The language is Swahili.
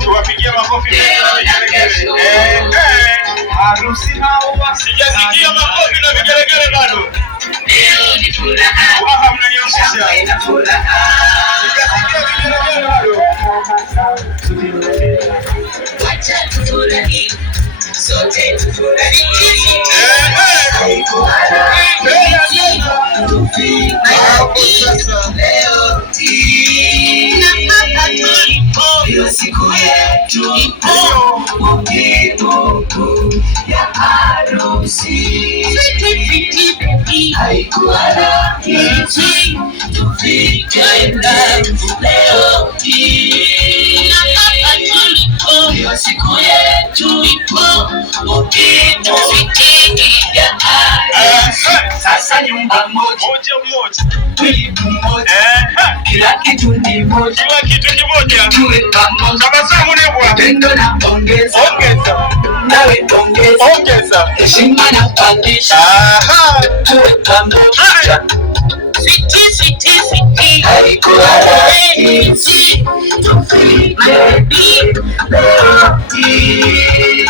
Tuwapigie makofi. Harusi hawa sijasikia makofi na vigelegele bado. Leo ni furaha. Waha mnanionyesha. Sijasikia vigelegele bado. Wacha tufurahi. Sote tufurahi. Leo ndio siku yetu muhimu ya harusi. Haikuwa rahisi tufike leo hii. Ndio siku yetu muhimu ya harusi. Sasa nyumba moja, mwili mmoja, kila kitu ni moja, tuwe pamoja. Pendo na ongeza, nawe ongeza, heshima na pandisha, tuwe pamoja. Haikuwa rahisi tufike leo hii.